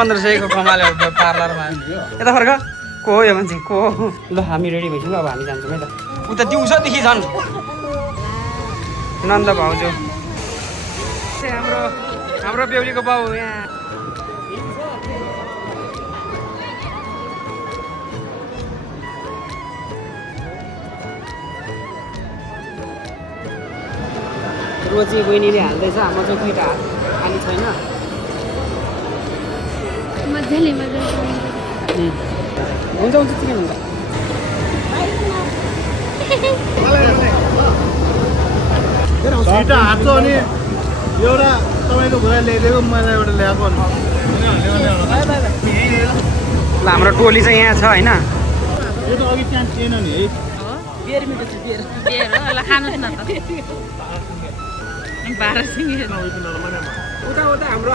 1500 को कमाले पार्लरमा यता फर्क को हो यो मान्छे को हो ल हामी रेडी भइसक्यौँ अब हामी जान्छौँ है त उता दिउँसोदेखि झन् नन्द भाउजू हाम्रो बेहुलीको बाउ यहाँ रोजी बहिनीले हाल्दैछ म चाहिँ दुईवटा खाने छैन मजाले हुन्छ हुन्छ चिकन हुन्छ दुईटा हाट्छ अनि एउटा तपाईँको घुरा ल्याइदिएको मलाई एउटा ल्याएको ल हाम्रो टोली चाहिँ यहाँ छ होइन यो त अघि त्यहाँ थिएन नि है बियर मिठो छ बियर हो ल खानुस् न त 12 सिंह उता उता हाम्रो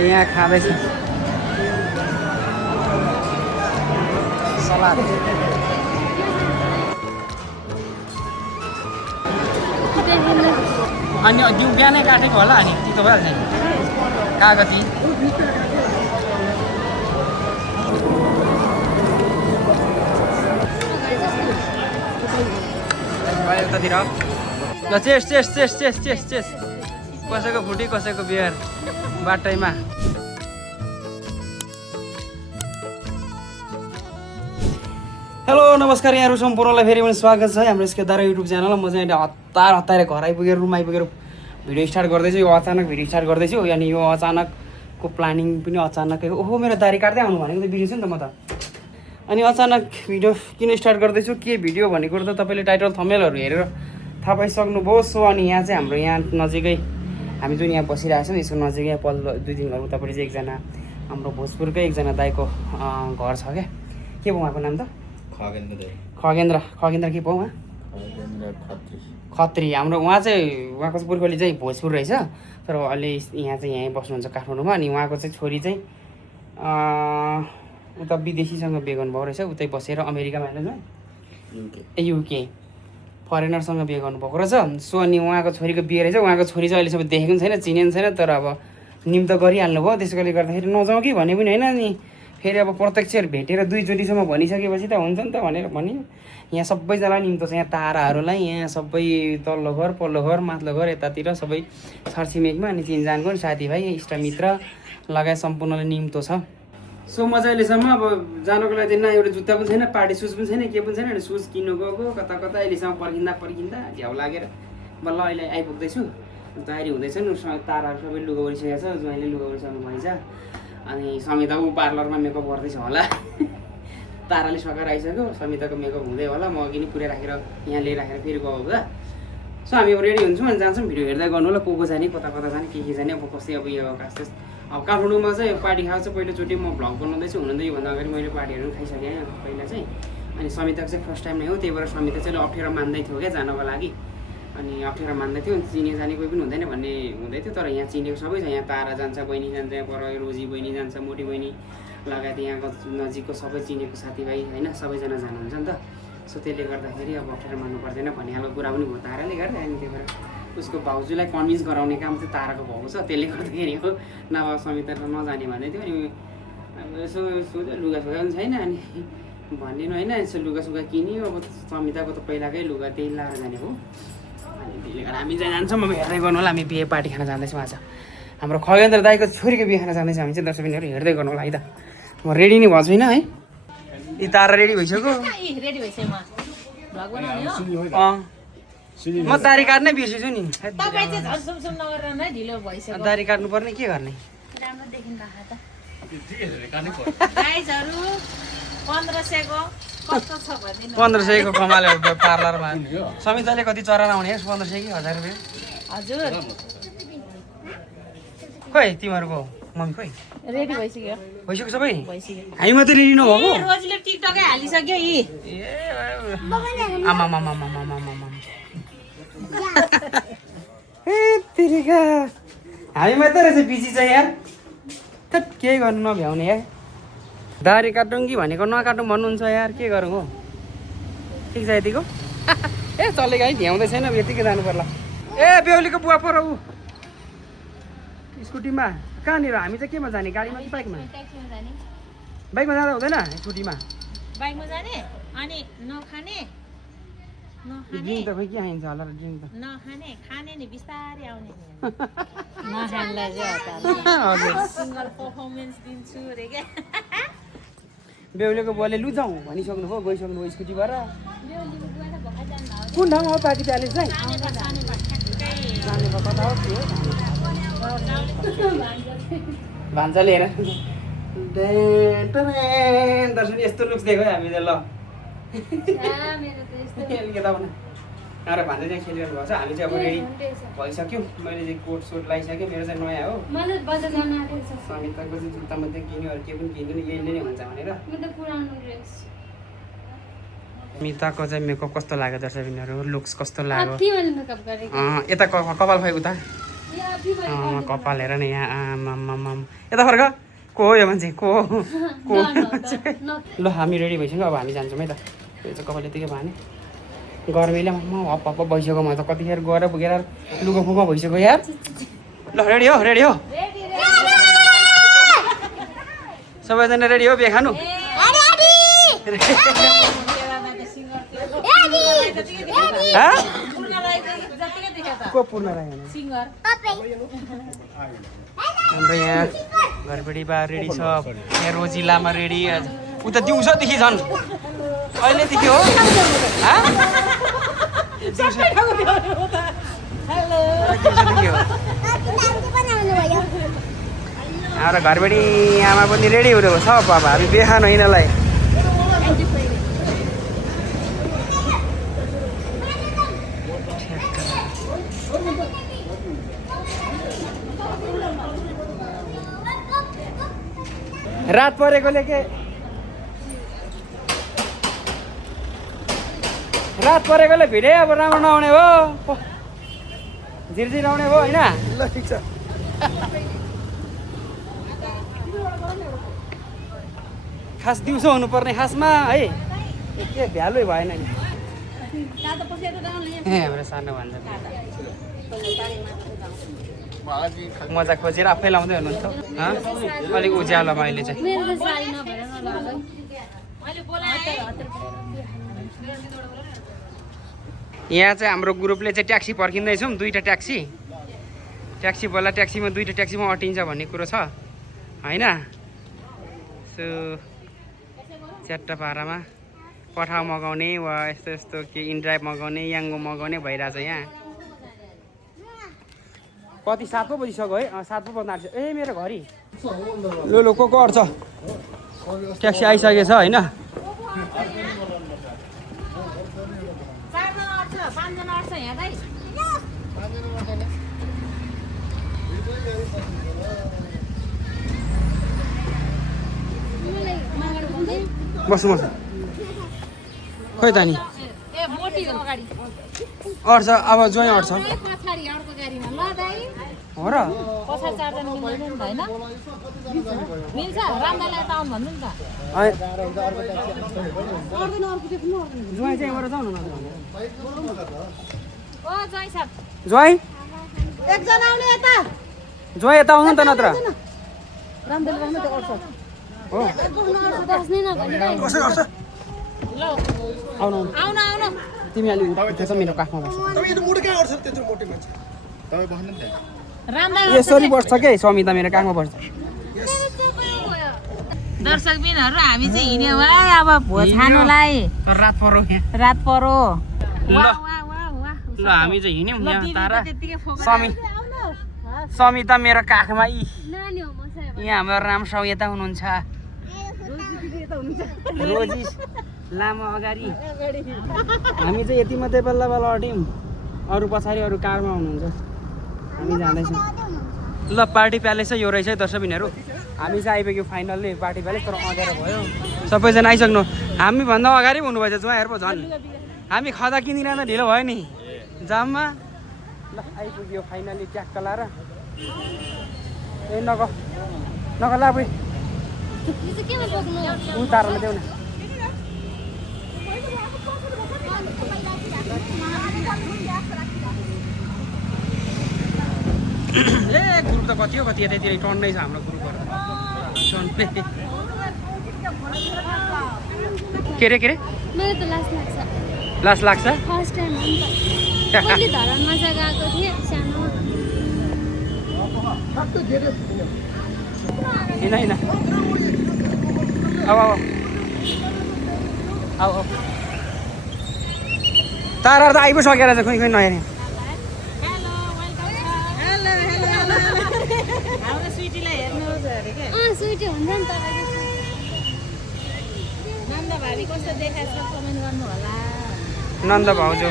यहाँ खाँदैछ सलाद अनि दिउँ बिहानै काटेको होला अनि तितो भइहाल्छ नि कागती यतातिर ल चेस चेस चेस चेस चेस चेस कसैको फुटी कसैको बियर बाटैमा हेलो नमस्कार यहाँहरू सम्पूर्णलाई फेरि पनि स्वागत छ हाम्रो यसको दारा युट्युब च्यानलमा म चाहिँ हतार घर आइपुगेर रुम आइपुगेर भिडियो स्टार्ट गर्दैछु यो अचानक भिडियो स्टार्ट गर्दैछु अनि यो अचानकको प्लानिङ पनि अचानकै ओहो मेरो दारी काट्दै आउनु भनेको त बिर्सेछु नि त म त अनि अचानक भिडियो किन स्टार्ट गर्दैछु के भिडियो भनेको त तपाईँले टाइटल थम्बनेलहरू हेरेर थाहा पाइसक्नुभयो सो अनि यहाँ चाहिँ हाम्रो यहाँ नजिकै हामी जुन यहाँ बसिरहेको छौँ यसको नजिकै पल्लो 2-3 घर उतापट्टि चाहिँ एकजना हाम्रो भोजपुरकै एकजना दाइको घर छ क्या के पो उहाँको नाम त खगेन्द्र के पो उहाँ खत्री हाम्रो उहाँ चाहिँ उहाँको पुर्खोली चाहिँ भोजपुर रहेछ तर अहिले यहाँ चाहिँ यहीँ बस्नुहुन्छ काठमाडौँमा अनि उहाँको चाहिँ छोरी चाहिँ उता विदेशीसँग बिहे गर्नुभएको रहेछ उतै बसेर अमेरिकामा होइन युके फरेनरसँग बिहे गर्नुभएको रहेछ सो अनि उहाँको छोरीको बिहे रहेछ उहाँको छोरी चाहिँ अहिलेसम्म देखेको पनि छैन चिनेको छैन तर अब निम त गरिहाल्नु भयो त्यसैले गर्दाखेरि नजाउँ कि भने पनि होइन नि फेरि अब प्रत्यक्ष भेटेर 2 चोटिसम्म भनिसकेपछि त हुन्छ नि त भनेर भन्यो यहाँ सबैजनालाई निम्तो छ यहाँ ताराहरूलाई यहाँ सबै तल्लो घर पल्लो घर माथिल्लो घर यतातिर सबै छरछिमेकमा अनि चिनजानको नि साथीभाइ इष्टमित्र लगायत सम्पूर्णले निम्तो छ सो म चाहिँ अहिलेसम्म अब जानको लागि न एउटा जुत्ता पनि छैन पार्टी सुज पनि छैन के पनि छैन अनि सुज किन्नु गएको कता अहिलेसम्म पर्खिँदा झ्याउ लागेर बल्ल अहिले आइपुग्दैछु तयारी हुँदैछ नि ताराहरू सबै लुगा ओरिसकेको छ ज्वाइँले लुगा ओरिसक्नु भएछ अनि समिता ऊ पार्लरमा मेकअप गर्दैछ होला ताराले सकाएर आइसक्यो समिताको मेकअप हुँदै होला म अघि नै पुऱ्याइराखेर यहाँ ल्याइराखेर फेरि गएको हुँदा सो हामी अब रेडी हुन्छौँ अनि जान्छौँ भिडियो हेर्दै गर्नु होला को जाने कता जाने के जाने अब कस्तै अब यो खास अब काठमाडौँमा चाहिँ पार्टी खाएको चाहिँ पहिलोचोटि म भ्लग बनाउँदैछु हुन त योभन्दा अगाडि मैले पार्टीहरू पनि खाइसकेँ पहिला चाहिँ अनि समिताको चाहिँ फर्स्ट टाइम नै हो त्यही भएर समिता चाहिँ अप्ठ्यारो मान्दै थियो क्या जानको लागि अनि अप्ठ्यारो मान्दै थियो चिने जाने कोही पनि हुँदैन भन्ने हुँदै थियो तर यहाँ चिनेको सबै छ यहाँ तारा जान्छ बहिनी जान्छ यहाँ पर रोजी बहिनी जान्छ मोटी बहिनी लगायत यहाँको नजिकको सबै चिनेको साथीभाइ होइन सबैजना जानुहुन्छ नि त सो त्यसले गर्दाखेरि अब अप्ठ्यारो मान्नु पर्दैन भन्ने खालको कुरा पनि भयो ताराले गर्दा अनि त्यही भएर उसको भाउजूलाई कन्भिन्स गराउने काम चाहिँ ताराको भएको छ त्यसले गर्दाखेरि हो नभए समिता नजाने भन्दै थियो अनि अब यसो सोध्यो लुगासुगा पनि छैन अनि भनिदिनु होइन यसो लुगासुगा किन्यो अब समिताको त पहिलाकै लुगा त्यही लगाएर जाने हो अनि त्यसले गर्दा हामी चाहिँ जान्छौँ अब हेर्दै गर्नु होला हामी बिहे पार्टी खान जाँदैछौँ आज हाम्रो खगेन्द्र दाइको छोरीको बिहे खान जाँदैछौँ हामी चाहिँ दर्शकहरू हेर्दै गर्नु होला है त म रेडी नै भएको छुइनँ है यी तारा रेडी भइसक्यो म दारी काट्नै बिर्सेछु नि दारी काट्नु पर्ने के गर्ने 1500 को कमाले पार्लरमा समिताले कति चरान आउने 1500 कि 1000 रुपियाँ हजुर खोइ तिमीहरूको मम्मी खोइ रेडी भइसक्यो सबै हामी मात्रै रेडी नभएको रोजले टिकटकै हालिसक्यो यी आमा हामी मात्रै रहेछ बिजी चाहिँ यार त केही गर्नु नभ्याउने यार दारी काटौँ कि भनेको नकाटौँ भन्नुहुन्छ यार के गरौँ हो ठिक छ यतिको ए चलेको है भ्याउँदै छैन यतिकै जानु पर्ला ए बेहुलीको बुवा पर ऊ स्कुटीमा कहाँनिर हामी चाहिँ केमा जाने गाडीमा कि बाइकमा बाइकमा जाँदा हुँदैन स्कुटीमा बाइकमा जाने अनि नखाने ड्रिङ्क त खोइ के खाइन्छ होला र ड्रिङ्क त नखाने खाने नि बिस्तारै आउने हजुर सिङ्गल पर्फर्मेन्स दिन्छु अरे क्या बेहुलीको बुवाले लु जाउँ भनिसक्नु भयो गइसक्नु भयो स्कुटीबाट कुन ठाउँमा हो पार्टी प्यालेस चाहिँ जाने भयो कता हो के हो भान्साले हेर दर्शन यस्तो लुक्स दिएको है हामीले ल आएर भान्जा चाहिँ खेलिरहनु भएको छ हामी चाहिँ अब रेडी भइसक्यौँ मैले चाहिँ कोट सोट लगाइसकेँ मेरो चाहिँ नयाँ हो समिताको चाहिँ जुत्ता मात्रै किन्यो अरू के पनि किन्यो नि यहीले नै हुन्छ भनेर समिताको चाहिँ मेकअप कस्तो लाग्यो दर्शकहरू लुक्स कस्तो लाग्यो यता कपाल खै उता कपाल हेर न यहाँ आमाम यता फर्क को हो यो मान्छे को ल हामी रेडी भइसक्यो अब हामी जान्छौँ है त यो चाहिँ कपाल यतिकै भने गर्मीले म हप हप भइसक्यो म त कतिखेर गएर पुगेर लुगा फुगा भइसक्यो यार ल रेडी हो सबैजना रेडी हो बिहे खानु को पूर्ण राई हाम्रो यहाँ घरबडी बा रेडी छ यहाँ रोजी लामा रेडी उता दिउँसोदेखि झन् अहिलेदेखि हो हाम्रो घरबडी आमा पनि रेडी हुनु छ अब हामी बिहे खानु यिनीहरूलाई रात परेकोले के रात परेकोले भिडै अब राम्रो नआउने हो झिरझिर आउने हो होइन ल ठिक छ खास दिउँसो हुनुपर्ने खासमा है के भ्यालु भएन नि हाम्रो सानो भन्छ मजा खोजेर आफै लाउँदै हुनुहुन्छ अलिक उज्यालोमा अहिले चाहिँ यहाँ चाहिँ हाम्रो ग्रुपले चाहिँ ट्याक्सी पर्खिँदैछौँ दुईवटा ट्याक्सी बोला ट्याक्सीमा दुईवटा ट्याक्सीमा अटिन्छ भन्ने कुरो छ होइन सो च्याट्टा पारामा पठाउ मगाउने वा यस्तो यस्तो के इनड्राइभ मगाउने याङ्गो मगाउने भइरहेछ यहाँ कति 7 पो बजिसक्यो है 7 पो बज्न आँट्छ ए मेरो घरि लो को अट्छ ट्याक्सी आइसकेको छ होइन बस्नु खोइ त नि अट्छ अब ज्वाइँ अट्छ हो र ज्वाइँ चाहिँ एउटा जाउँ न ज्वाइँ ज्वाइँ यता आउनु नि त नत्र हो तिमी अलि उठेछ मेरो काखमा बस्छ यसरी बस्छ के समिता मेरो काखमा बस्छ दर्शक बिनहरू हामी चाहिँ हिँड्यौँ है अब भोज खानुलाई रात परो ल हामी चाहिँ हिँड्यौँ यहाँ तारा समिता मेरो काखमा यहाँ हाम्रो रामसाउ यता हुनुहुन्छ रोजी लामो अगाडि हामी चाहिँ यति मात्रै बल्ल बल्ल अट्यौँ अरू पछाडि अरू कारमा हुनुहुन्छ हामी जाँदैछौँ ल पार्टी प्यालेस चाहिँ यो रहेछ है दर्शकबिनहरू हामी चाहिँ आइपुग्यौँ फाइनल्ली पार्टी प्यालेस तर अँधेर भयो सबैजना आइसक्नु हामीभन्दा अगाडि हुनुभएछ ज्वाइँहरू पो झन् हामी खदा किनिरहँदा ढिलो भयो नि जाममा ल आइपुग्यो फाइनल्ली ट्याक्क लाएर ए नगला अब उतार्न देऊ न ग्रुप त कति हो कति यतैतिर टन्नै छ हाम्रो ग्रुपहरू टन्नै के रे मलाई त लास लाग्छ फर्स्ट टाइम हो नि त कहिले धरानमा चाहिँ गएको थिएँ सानो हिँड आऊ ताराहरू त आइपुसकेर चाहिँ खोइ नहेर्ने स्विटी हुन्छ नि नन्द भाउजू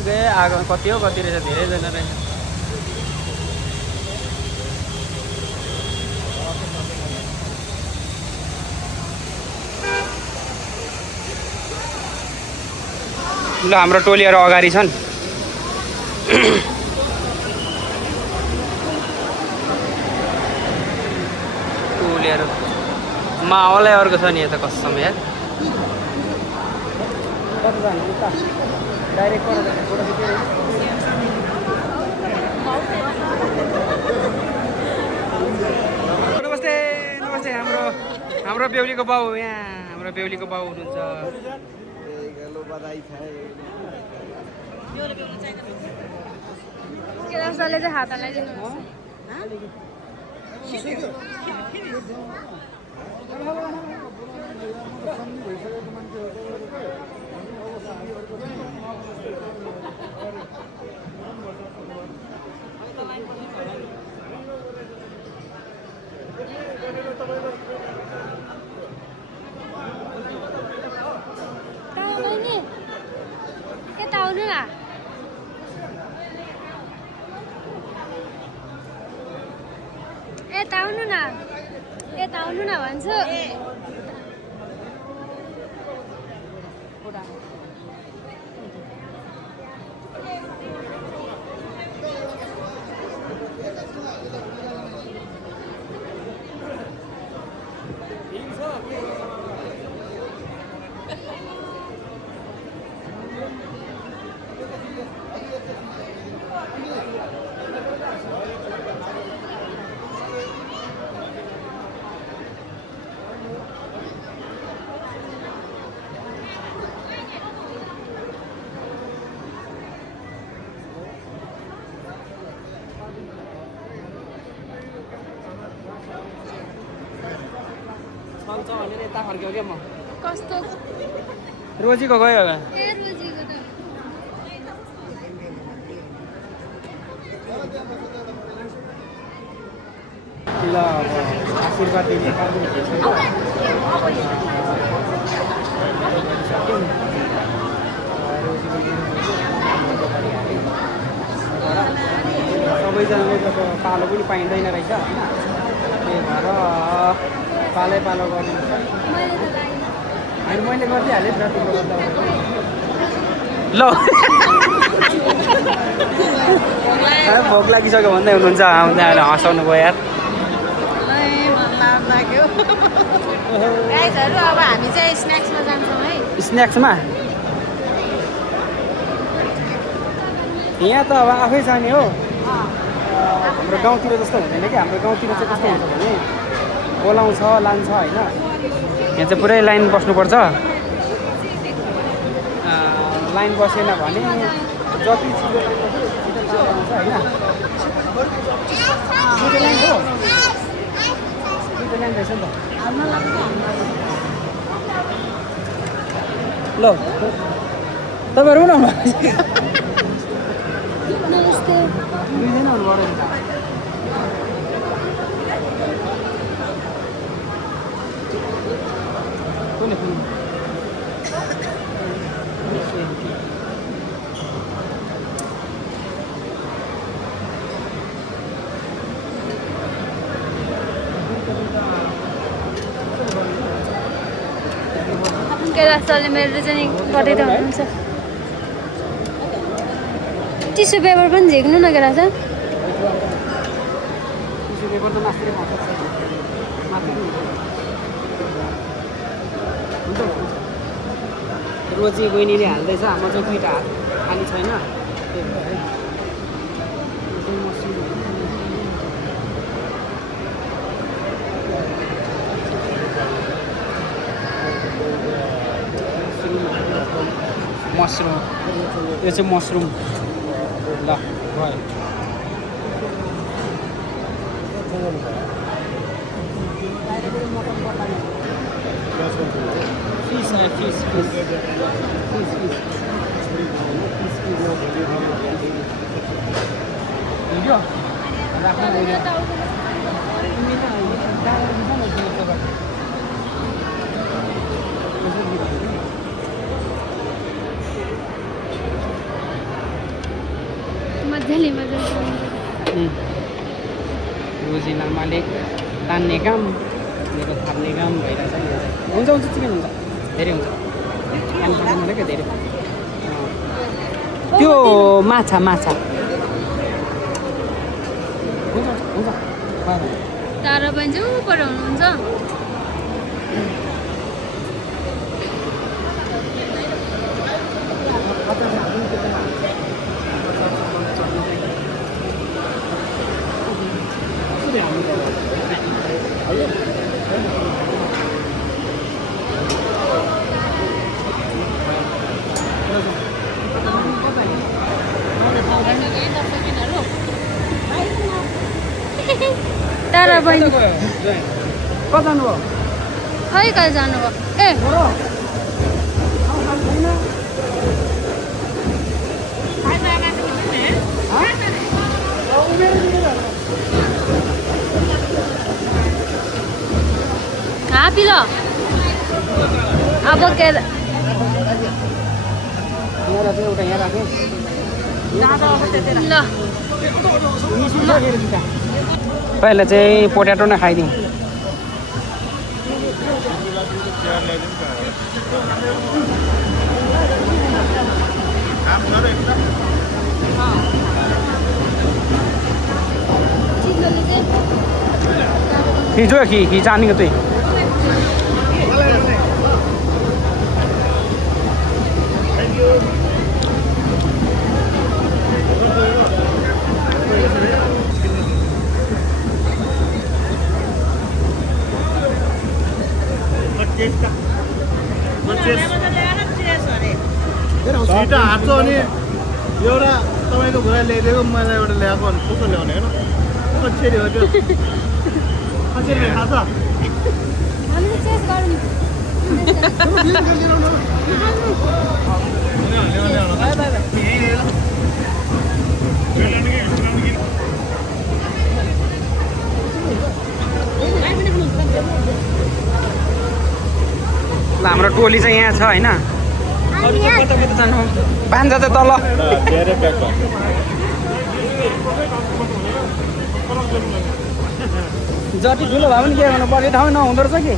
गए आगो कति हो कति रहेछ धेरैजना रहेछ ल हाम्रो टोलीहरू अगाडि छन् टोलीहरू माहौलै अर्को छ नि यता कसम यार नमस्ते नमस्ते हाम्रो बेहुलीको बाउ यहाँ हाम्रो बेहुलीको बाउ हुनुहुन्छ केदारले चाहिँ हात हल्लाइदिनु यता आउनु न यता आउनु न भन्छु भनेर यता फर्क्यो क्या म कस्तो रोजीको गयो ए रोजीको त ल आशीर्वाद दिने सबैजनाले त पालो पनि पाइँदैन रहेछ होइन त्यही भएर पालो गरिदिन्छ होइन मैले गरिदिइहालेँ नि त तिम्रो गर्दा ल भोक लागिसक्यो भन्दै हुनुहुन्छ आउँदै अहिले हँसाउनु भयो यार अब हामी चाहिँ स्न्याक्समा जान्छौँ है स्न्याक्समा यहाँ त अब आफै जाने हो हाम्रो गाउँतिर जस्तो हुँदैन कि हाम्रो गाउँतिर चाहिँ कस्तो हुन्छ भने बोलाउँछ लान्छ होइन यहाँ चाहिँ पुरै लाइन बस्नुपर्छ लाइन बसेन भने जति छिटो आउँछ होइन दुईवटा लाइन हो दुईवटा लाइन रहेछ नि त ल तपाईँहरू पनि आउनु नमस्ते दुईजना आउनु पऱ्यो नि त कैलाश सरले मेरो चाहिँ गरिदिँदा हुनुहुन्छ टिस्यु पेपर पनि झिक्नु न कैलाश सर टिस्यु पेपर त मास्टरै पाउँछ मात्रै हुन्छ रोजी बहिनीले हाल्दैछ म चाहिँ दुईवटा हात खाने छैन त्यही भएर है मसरुम यो चाहिँ मसरुम ल भयो fish fish fish fish video मजाले रोजी लामाले तान्ने काम मेरो थाप्ने काम भइरहेछ हुन्छ हुन्छ चिकन हुन्छ धेरै हुन्छ काम खानु क्या धेरै त्यो माछा माछा हुन्छ हुन्छ तारा पनि चाहिँ ऊपर हुनुहुन्छ तारा बहिनी कता जानुभयो खै कहाँ जानुभयो ए हापी ल अब के यहाँ राख्यो एउटा यहाँ राख्यो ल पहिला चाहिँ पोट्याटो नै खाइदिउँ खिचो खिचानी को तुई छिटो हाँस्छ अनि एउटा तपाईँको घुरा ल्याइदिएको मलाई एउटा ल्याएको भने कस्तो ल्याउने होइन कसरी हो त्यो कसरी खान्छ हामीले चेस गरौँ हाम्रो टोली चाहिँ यहाँ छ हैन बान्छ चाहिँ तल जति ठुलो भए पनि के गर्नु पर्ने ठाउँ नहुँदो रहेछ कि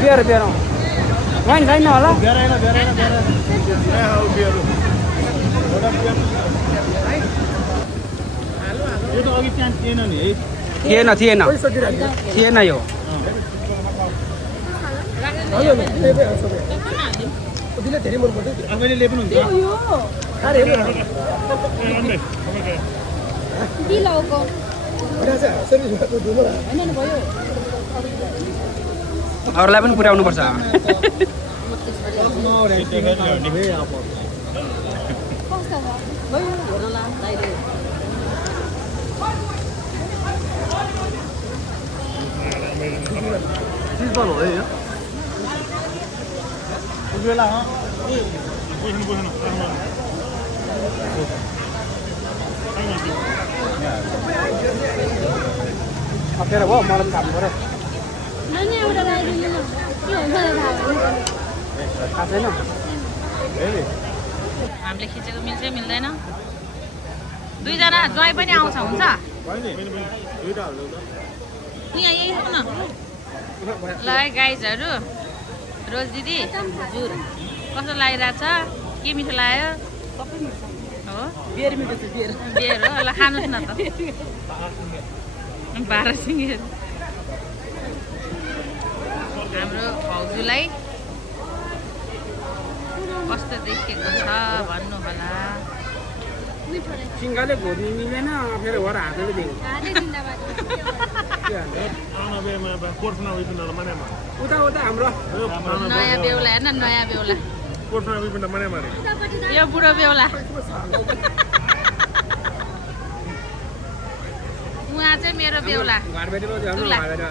बियर बियर वाइन छैन होला यो त अघि प्यान थिएन नि है थिएन यो आफैले ल्याए पनि हुन्छ दिलाउको अरूलाई पनि पुर्याउनु पर्छ सिजबल हो है यो बेला अप्ठ्यारो भयो मलाई पनि खानु पऱ्यो नानी एउटा लगाइदिनु न के हुन्छ थाहा छैन हामीले खिचेको मिल्छ मिल्दैन दुईजना ज्वाइँ पनि आउँछ हुन्छ यहाँ यही हो न ल है गाइजहरू रोज दिदी कस्तो लागिरहेछ के मिठो लाग्यो हो हो बियर मिठो छ बियर बियर हो ल खानुस् न त 12 सिङ्गेर हाम्रो भाउजूलाई कस्तो देखेको छ भन्नु होला मिठो रहेछ सिङ्गाले घोड्नु मिलेन फेरि घर हातले दियो हातले दिँदा बाटो उता उता हाम्रो नयाँ बेहुला हेर्न नयाँ बेहुला उतापट्टि यो बुढो बेहुला उहाँ चाहिँ मेरो बेहुला घरबेटी पो झन् दुला। भएर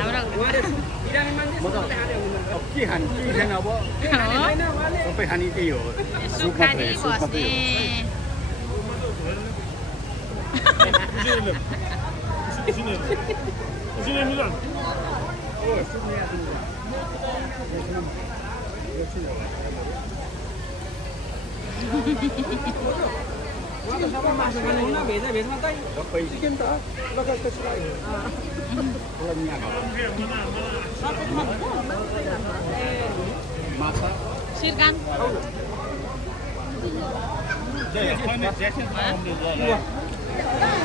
हाम्रो उहाँले बिरामी मान्छे सबै खाने हुनुहुन्छ के खाने के छैन अब सबै खाने त्यही हो सुखानी बस्ने उहाँ त सबै मासु खानुहुन्न भेजमा त चिकन त लगाएर त्यसको लागि माछा सिरकान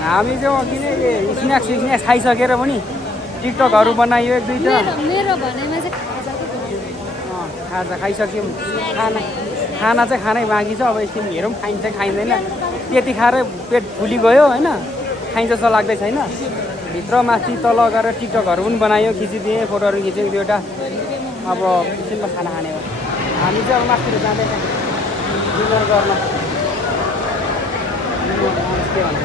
हामी चाहिँ अघि नै स्न्याक्स खाइसकेर पनि टिकटकहरू बनायो एक दुईवटा मेरो भनाइमा चाहिँ खाजाको खाजा खाइसक्यौँ खाना चाहिँ खानै बाँकी छ अब एकछिन हेरौँ खाइन्छ खाइँदैन त्यति खाएर पेट फुली गयो होइन खाइन्छ जस्तो लाग्दै छैन भित्र माथि तल गरेर टिकटकहरू पनि बनायो खिचिदिएँ फोटोहरू खिच्यो एक दुईवटा अब एकछिनमा खाना खाने हो हामी चाहिँ अब माथितिर जाँदैछ डिनर गर्न के भन्छ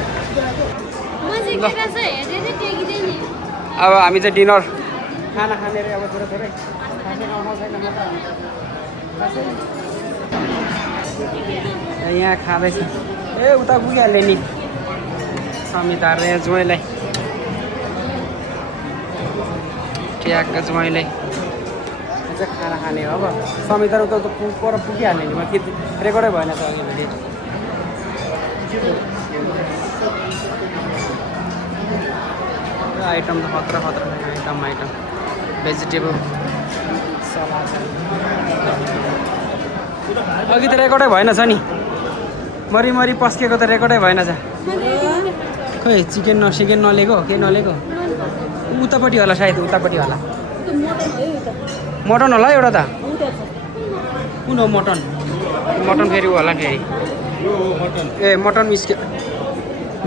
म चाहिँ केटा छ हेर्दै चाहिँ टेकिँदै नि अब हामी चाहिँ डिनर खाना खाने रे अब थोरै खासै खाउँ छैन म त खासै यहाँ खाँदैछ ए उता पुगिहाल्यो नि समिता रे ज्वाइँलाई ट्याक्क ज्वाइँलाई चाहिँ खाना खाने हो अब समिता र उता पर पुगिहाल्यो नि म रेकर्डै भएन त अघि भेटेँ आइटम त खतरा आइटम भेजिटेबल सलाद अघि त रेकर्डै भएन छ नि मरिमरि पस्केको त रेकर्डै भएन छ खोइ चिकन नलिएको के नलिएको उतापट्टि होला सायद उतापट्टि होला मटन होला एउटा त कुन हो मटन फेरि होला फेरि ए मटन मिस्के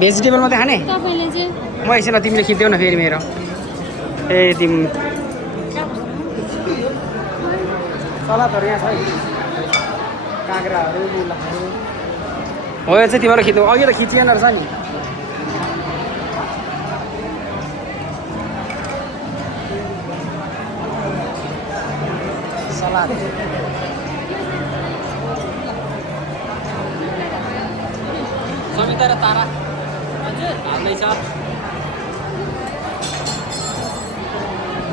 भेजिटेबल मात्रै खाने तपाईँले चाहिँ म एकछिन तिमीले खिच्देऊ न फेरि मेरो ए तिमी सलादहरू यहाँ छ है काँक्राहरू मुलाहरू हो यो चाहिँ तिमीलाई खिच्नु अघि त खिचिएन रहेछ नि सलाद समिता र तारा हजुर हाल्दैछ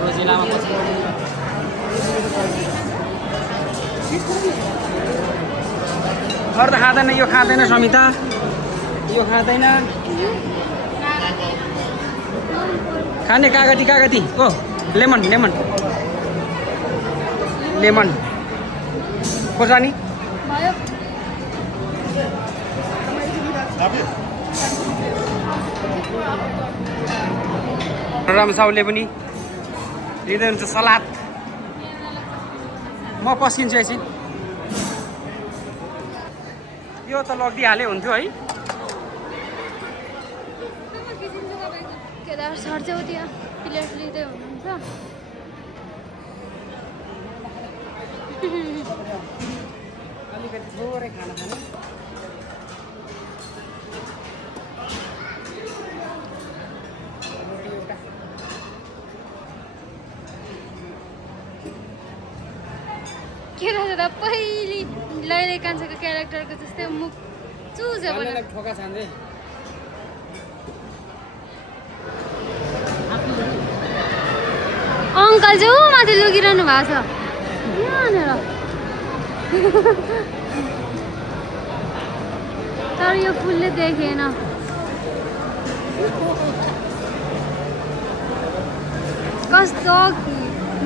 रोजिलामा अरू त खाँदैन यो खाँदैन समिता यो खाँदैन खाने कागती ओ लेमन खोर्सानी भयो रामसाउले पनि लिँदै हुन्छ सलाद म पस्किन्छु एकछिन यो त लगिदिइहाले हुन्थ्यो है केदार सर चाहिँ त्यो प्लेट लिँदै हुनुहुन्छ अलिकति थोरै खाना खाने केटा पहिले लैले कान्छाको क्यारेक्टरको जस्तै मुख चुजे बनाएको ठोका छान्दै अङ्कल चाहिँ ऊ माथि लुगिरहनु भएको छ यहाँनिर तर यो फुलले देखेन कस्तो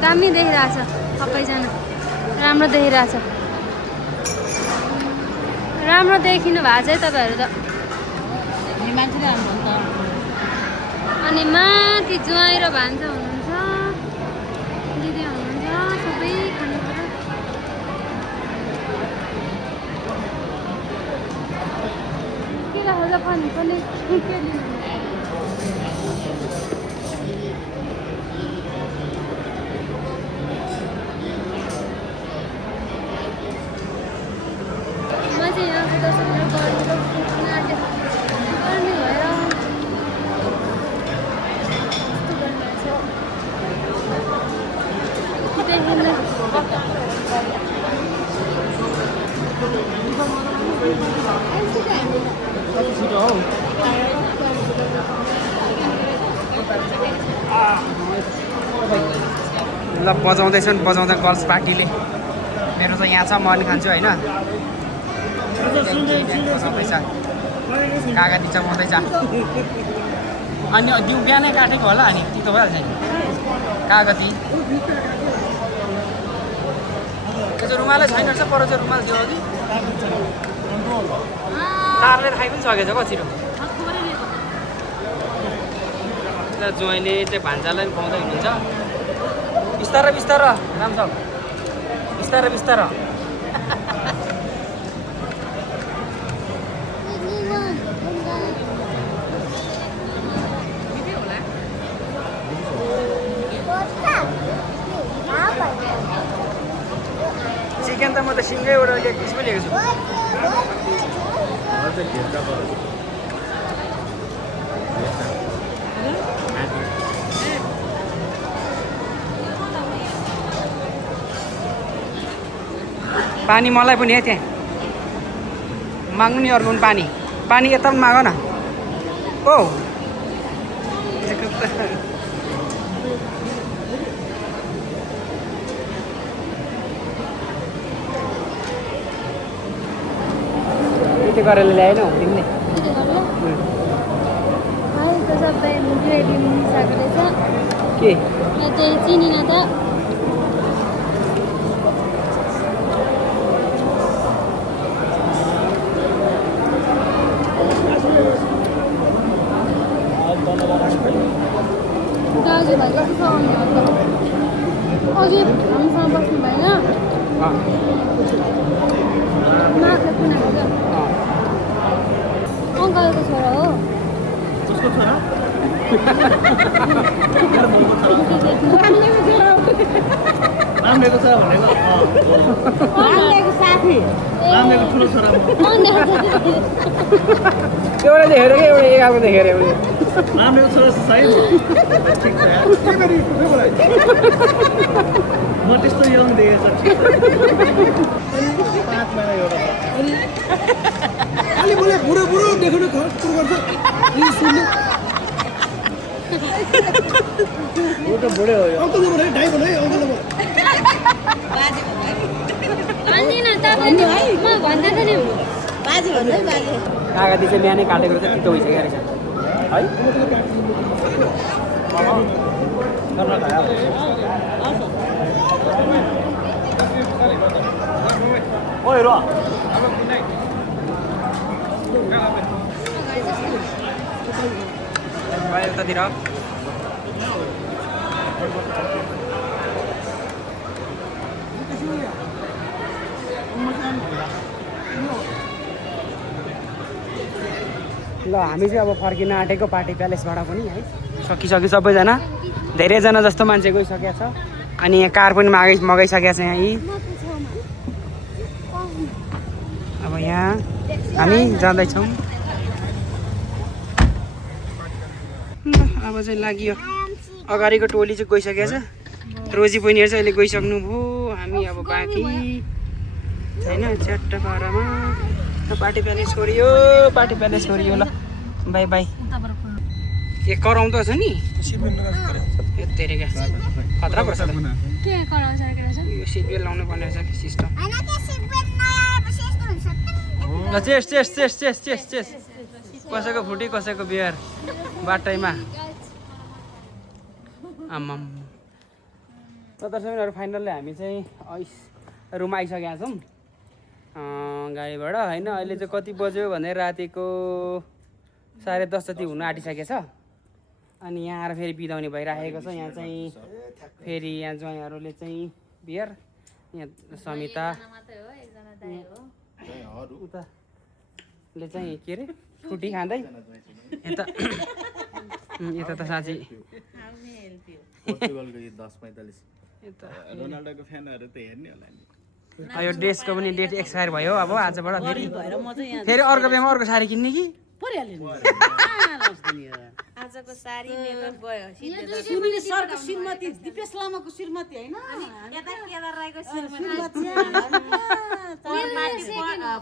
दामी देखिरहेछ सबैजना राम्रो देखिरहेछ राम्रो देखिनु भएको छ है तपाईँहरू त। मान्छेले राम्रो हो नि अनि माथि ज्वाइँ र भान्जा हुनुहुन्छ, दिदी हुनुहुन्छ, सबै खानु पर्यो। के राखेर खानु पर्ने के लिनु? म चाहिँ यहाँ दर्शनहरू गर्नु गर्मी भएर ल बजाउँदैछन् बजाउँदा गर्ल्स पार्टीले। मेरो चाहिँ यहाँ छ, म पनि खान्छु होइन। बजाउँदैछ, कागती चबाउँदैछ। अनि दिउ बिहानै काटेको होला अनि त्यो त भइहाल्छ नि। कागती त्यो चाहिँ रुमालै छैन रहेछ, पर चाहिँ रुमाल थियो अघि तारले खाइ पनि सकेछ कति छिटो। ज्वाइँले चाहिँ भान्जालाई पनि खुवाउँदै हुनुहुन्छ। बिस्तारै बिस्तारै रामसँग बिस्तारै बिस्तारै। चिकन त म त सिङ्गैबाट एक पिस पनि लिएको छु। पानी मलाई पनि है त्यहाँ माग्नु नि अर्को पानी। पानी यता पनि माग न। ओ त्यो गरेर ल्याएन हो तिमीले। सबै ग्रेभी मिसाएको रहेछ के त्यही चिनिन त। दाजुभाइ कस्तो अघि हामीसँग बस्नु भएन, माथि कुनाको क्या अङ्कलको छोरा हो। उसको छोरा रामलेको छोरा भनेको साथी रामलेको ठुलो छोरा एउटा देखेर क्या एउटा एकाको देखेर एउटा रामलेको छोरा सही ठिक छ यार। म त्यस्तो यङ देखेछ। 5 महिना एउटा अलि बोले बुढो बुढो देख्नु कुरो गर्छ यी सुन्नु ऊ त बुढै हो यो। अङ्कल नम्बर है ढाई भन्नु है अङ्कल नम्बर भन्दिन तपाईँ है म भन्दा त नि बाजे भन्दै बाजे कागती चाहिँ बिहानै काटेको चाहिँ छिटो भइसकेको रहेछ है। ओइ र यतातिर ल हामी चाहिँ अब फर्किन आँटेको पार्टी प्यालेसबाट पनि है। सकिसक्यो सबैजना, धेरैजना जस्तो मान्छे गइसकेको छ। अनि यहाँ कार पनि मगाइसकेको छ यहाँ यी। अब यहाँ हामी जाँदैछौँ। अब चाहिँ लाग्यो अगाडिको टोली चाहिँ गइसकेको छ। रोजी बहिनीहरू चाहिँ अहिले गइसक्नु भयो। हामी अब बाँकी छैन च्याट्ट पारामा पार्टी प्यालेस छोडियो, पार्टी प्यालेस छोडियो। ल बाई बाई। ए कराउँदो छ नि धेरै क्या खतरा पर्छ त। के कराउँछ यो सिट बेल्ट लाउनु पर्ने रहेछ कि सिस्टम। ल चेस चेस चेस चेस चेस चेस कसैको फुटी कसैको बिहार बाटैमा। आमाम त दर्शकहरू फाइनल्ली हामी चाहिँ रुम आइसकेका छौँ। गाडीबाट होइन अहिले चाहिँ कति बज्यो भने रातिको 10:30 जति हुन आँटिसकेछ अनि यहाँ आएर फेरि बिदाउने भइराखेको छ यहाँ चाहिँ फेरि यहाँ ज्वाइँहरूले चाहिँ बियर यहाँ समिता उताले चाहिँ के अरे छुट्टी खाँदै यता यता त साँच्ची पोर्चुगलको 10:45 रोनाल्डोको फ्यानहरू त हेर्ने होला नि यो ड्रेसको पनि डेट एक्सपायर भयो अब आजबाट फेरि अर्को बेमा अर्को साडी किन्ने कि आजको साडी मेकअप गयो सुनिले सरको श्रीमती दिपेश लामाको श्रीमती हैन यता केदार राईको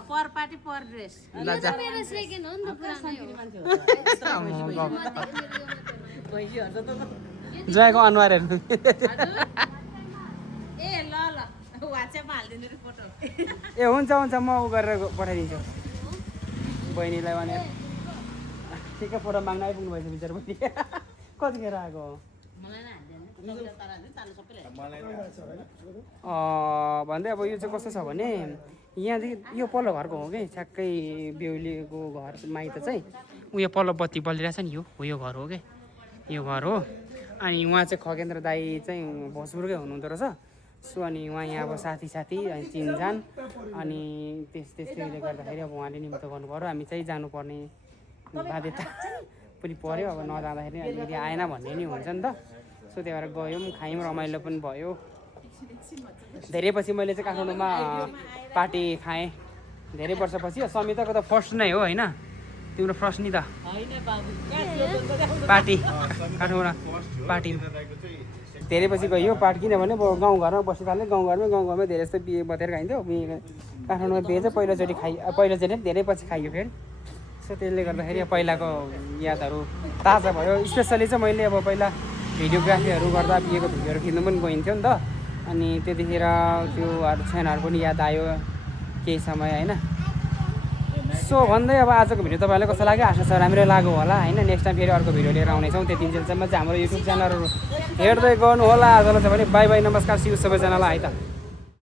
पर पार्टी पर ड्रेस मेरो सेकेन्ड हो नि त पुरानो जयको अनुहारहरू ए ल ल वाट्सएपमा हालिदिनु रे फोटो ए हुन्छ हुन्छ म उ गरेर पठाइदिन्छु बहिनीलाई भने ठिकै फोटो माग्न आइपुग्नु भएछ बिचार बहिनी कतिखेर आएको भन्दै अब यो चाहिँ कस्तो छ भने यहाँदेखि यो पल्लो घरको हो कि ठ्याक्कै बेहुलीको घर माइत चाहिँ उयो पल्लो बत्ती बलिरहेछ नि यो घर हो कि यो घर हो अनि उहाँ चाहिँ खगेन्द्र दाई चाहिँ भोजपुरकै हुनुहुँदो रहेछ सो अनि उहाँ यहाँ अब साथी अनि चिनजान अनि त्यसले गर्दाखेरि अब उहाँले निम्तो गर्नु पऱ्यो हामी चाहिँ जानुपर्ने बाध्यता पनि पऱ्यो अब नजाँदाखेरि अलिकति आएन भन्ने नि हुन्छ नि त सो त्यही भएर गयौँ खायौँ रमाइलो पनि भयो धेरै पछि मैले चाहिँ काठमाडौँमा पार्टी खाएँ धेरै वर्षपछि समिताको त फर्स्ट नै हो होइन तिम्रो फर्स्ट नि त पार्टी काठमाडौँमा पार्टी धेरै पछि गयो पार्टी किनभने अब गाउँघरमा बसिहाल्ने गाउँघरमै धेरै जस्तो बिहे बतेर खाइन्थ्यो काठमाडौँमा बिहे चाहिँ पहिलोचोटि धेरै पछि खाइयो फेरि सो त्यसले गर्दाखेरि पहिलाको यादहरू ताजा भयो स्पेसली चाहिँ मैले अब पहिला भिडियोग्राफीहरू गर्दा बिहेको भिडियोहरू खिच्नु पनि गइन्थ्यो नि त अनि त्यतिखेर त्यो क्षणहरू पनि याद आयो केही समय होइन सो भन्दै अब आजको भिडियो तपाईँलाई कस्तो लाग्यो आशा छ राम्रै लाग्यो होला होइन नेक्स्ट टाइम फेरि अर्को भिडियो लिएर आउनेछौँ त्यतिन्जेलसम्म चाहिँ हाम्रो युट्युब च्यानलहरू हेर्दै गर्नु होला आजलाई चाहिँ भने बाई नमस्कार सिउ सबैजनालाई है त